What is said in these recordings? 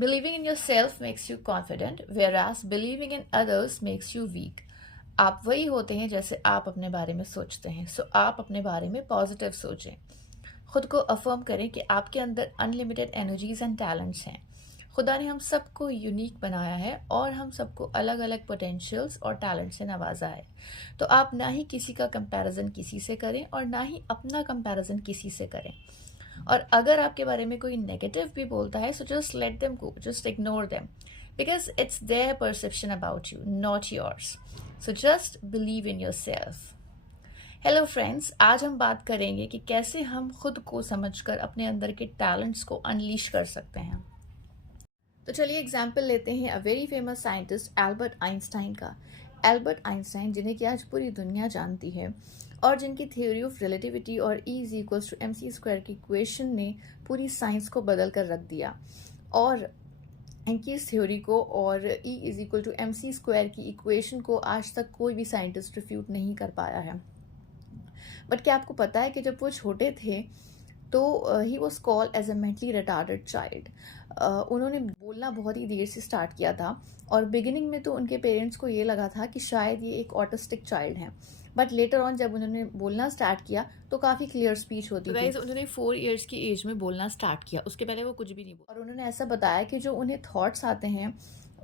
Believing in yourself makes you confident, whereas believing in others makes you weak. आप वही होते हैं जैसे आप अपने बारे में सोचते हैं, सो आप अपने बारे में पॉजिटिव सोचें। खुद को अफर्म करें कि आपके अंदर अनलिमिटेड एनर्जीज एंड टैलेंट्स हैं। खुदा ने हम सबको यूनिक बनाया है और हम सबको अलग अलग पोटेंशियल्स और टैलेंट से नवाजा है। तो आप ना ही किसी का कंपैरिजन किसी से करें और ना ही अपना कंपैरिजन किसी से करें। और अगर आपके बारे में कोई नेगेटिव भी बोलता है, so just let them go, just ignore them, because it's their perception about you, not yours. So just believe in your self. Hello friends, आज हम बात करेंगे कि कैसे हम खुद को समझकर अपने अंदर के टैलेंट्स को अनलीश कर सकते हैं। तो चलिए एग्जाम्पल लेते हैं a very famous scientist Albert Einstein का। एल्बर्ट आइंस्टाइन, जिन्हें कि आज पूरी दुनिया जानती है और जिनकी थ्योरी ऑफ रिलेटिविटी और E is equals to mc² की इक्वेशन ने पूरी साइंस को बदल कर रख दिया। और इनकी इस थ्योरी को और E is equal to mc² की इक्वेशन को आज तक कोई भी साइंटिस्ट रिफ्यूट नहीं कर पाया है। बट क्या आपको पता है कि जब वो छोटे थे तो he was called as a mentally retarded child. उन्होंने बोलना बहुत ही देर से स्टार्ट किया था और बिगिनिंग में तो उनके पेरेंट्स को ये लगा था कि शायद ये एक ऑटिस्टिक चाइल्ड है। बट लेटर ऑन जब उन्होंने बोलना स्टार्ट किया तो काफ़ी क्लियर स्पीच होती थी। उन्होंने 4 इयर्स की एज में बोलना स्टार्ट किया, उसके पहले वो कुछ भी नहीं बोला। और उन्होंने ऐसा बताया कि जो उन्हें थॉट्स आते हैं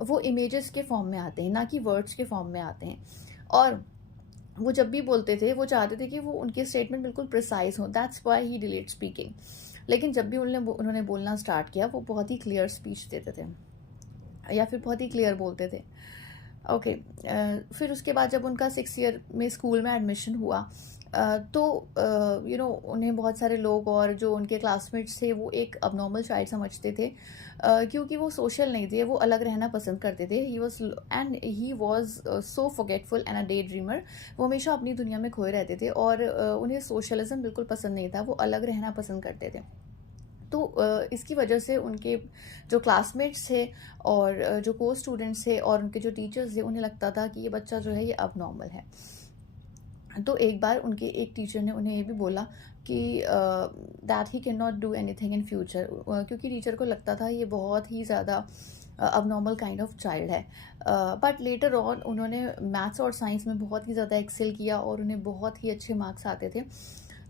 वो इमेजेस के फॉर्म में आते हैं, ना कि वर्ड्स के फॉर्म में आते हैं। और वो जब भी बोलते थे वो चाहते थे कि वो उनके स्टेटमेंट बिल्कुल प्रिसाइज हो, that's why he delayed speaking. लेकिन जब भी उन्होंने बोलना स्टार्ट किया वो बहुत ही क्लियर स्पीच देते थे या फिर बहुत ही क्लियर बोलते थे। ओके फिर उसके बाद जब उनका 6 ईयर में स्कूल में एडमिशन हुआ तो उन्हें बहुत सारे लोग और जो उनके क्लासमेट्स थे वो एक अबनॉर्मल चाइल्ड समझते थे, क्योंकि वो सोशल नहीं थे, वो अलग रहना पसंद करते थे। He was so forgetful and a day dreamer. वो हमेशा अपनी दुनिया में खोए रहते थे और उन्हें सोशलिज्म बिल्कुल पसंद नहीं था, वो अलग रहना पसंद करते थे। तो इसकी वजह से उनके जो क्लासमेट्स थे और जो को स्टूडेंट्स थे और उनके जो टीचर्स थे, उन्हें लगता था कि ये बच्चा जो है ये अब नॉर्मल है। तो एक बार उनके एक टीचर ने उन्हें ये भी बोला कि that he can not do anything in future, क्योंकि टीचर को लगता था ये बहुत ही ज़्यादा अब नॉर्मल काइंड ऑफ चाइल्ड है। बट लेटर ऑन उन्होंने मैथ्स और साइंस में बहुत ही ज़्यादा एक्सेल किया और उन्हें बहुत ही अच्छे मार्क्स आते थे।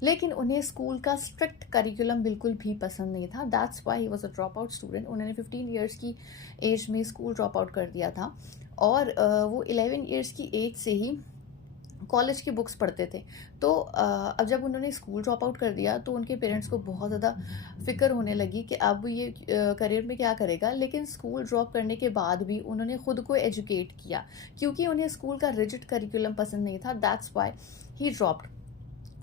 लेकिन उन्हें स्कूल का स्ट्रिक्ट करिकुलम बिल्कुल भी पसंद नहीं था, that's why he was a drop out student. उन्होंने 15 ईयर्स की एज में स्कूल ड्रॉप आउट कर दिया था और वो 11 ईयर्स की एज से ही कॉलेज की बुक्स पढ़ते थे। तो अब जब उन्होंने स्कूल ड्रॉप आउट कर दिया तो उनके पेरेंट्स को बहुत ज़्यादा फिक्र होने लगी कि अब ये करियर में क्या करेगा। लेकिन स्कूल ड्रॉप करने के बाद भी उन्होंने खुद को एजुकेट किया, क्योंकि उन्हें स्कूल का रिजिड करिकुलम पसंद नहीं था, दैट्स वाई ही ड्रॉप्ड।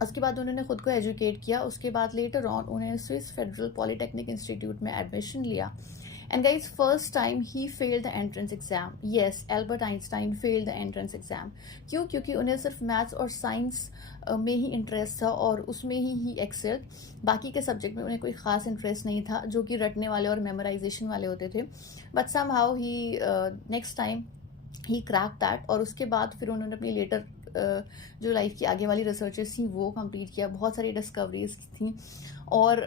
उसके बाद उन्होंने खुद को एजुकेट किया। उसके बाद लेटर ऑन उन्हें स्विस फेडरल पॉलीटेक्निक इंस्टीट्यूट में एडमिशन लिया। And guys, first time he failed the entrance exam. Yes, Albert Einstein failed the entrance exam. क्यों? क्योंकि उन्हें सिर्फ मैथ्स और साइंस में ही इंटरेस्ट था और उसमें ही एक्सेल। बाकी के सब्जेक्ट में उन्हें कोई ख़ास इंटरेस्ट नहीं था, जो कि रटने वाले और मेमोराइजेशन वाले होते थे। But somehow he next time he crack that. और उसके बाद फिर उन्होंने अपनी लेटर जो लाइफ की आगे वाली रिसर्चेस थी वो कंप्लीट किया, बहुत सारी डिस्कवरीज थी। और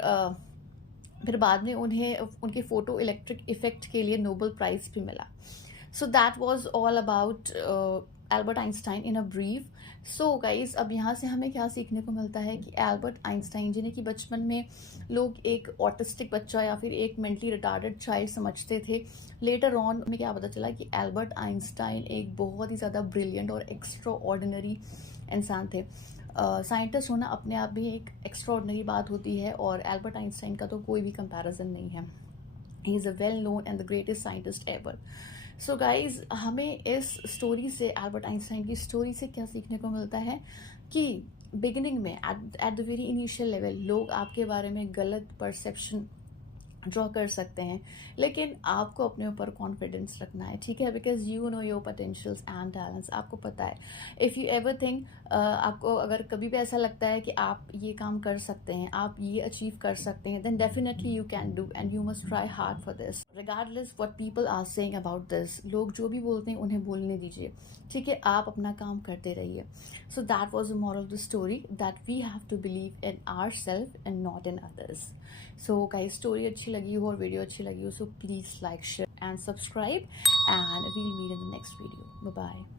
फिर बाद में उन्हें उनके फोटो इलेक्ट्रिक इफेक्ट के लिए नोबेल प्राइज भी मिला। सो that was all about Albert Einstein in a brief. So guys, अब यहाँ से हमें क्या सीखने को मिलता है कि एल्बर्ट आइंस्टाइन, जिन्हें कि बचपन में लोग एक ऑटिस्टिक बच्चा या फिर एक मेंटली रिटार्डेड चाइल्ड समझते थे, लेटर ऑन में क्या पता चला कि एल्बर्ट आइंस्टाइन एक बहुत ही ज़्यादा ब्रिलियंट और एक्स्ट्रा ऑर्डिनरी इंसान थे। साइंटिस्ट होना अपने आप भी एक एक्स्ट्राऑर्डिनरी बात होती है और एल्बर्ट आइंस्टाइन का तो कोई भी कंपैरिजन नहीं है। He is a well known and the greatest scientist ever. So guys, हमें इस स्टोरी से, एल्बर्ट आइंस्टाइन की स्टोरी से क्या सीखने को मिलता है कि बिगिनिंग में at the very initial level लोग आपके बारे में गलत परसेप्शन ड्रॉ कर सकते हैं, लेकिन आपको अपने ऊपर कॉन्फिडेंस रखना है, ठीक है? Because you know your potentials and talents. आपको पता है, इफ़ यू एवर थिंक, आपको अगर कभी भी ऐसा लगता है कि आप ये काम कर सकते हैं, आप ये अचीव कर सकते हैं, then definitely you can do and you must try hard for this. Regardless what people are saying about this, लोग जो भी बोलते हैं उन्हें बोलने दीजिए, ठीक है, आप अपना काम करते रहिए. So that was the moral of the story, that we have to believe in our self and not in others. So guys, story अच्छी लगी हो और वीडियो अच्छी लगी हो, so please like, share and subscribe, and we'll meet in the next video. Bye bye.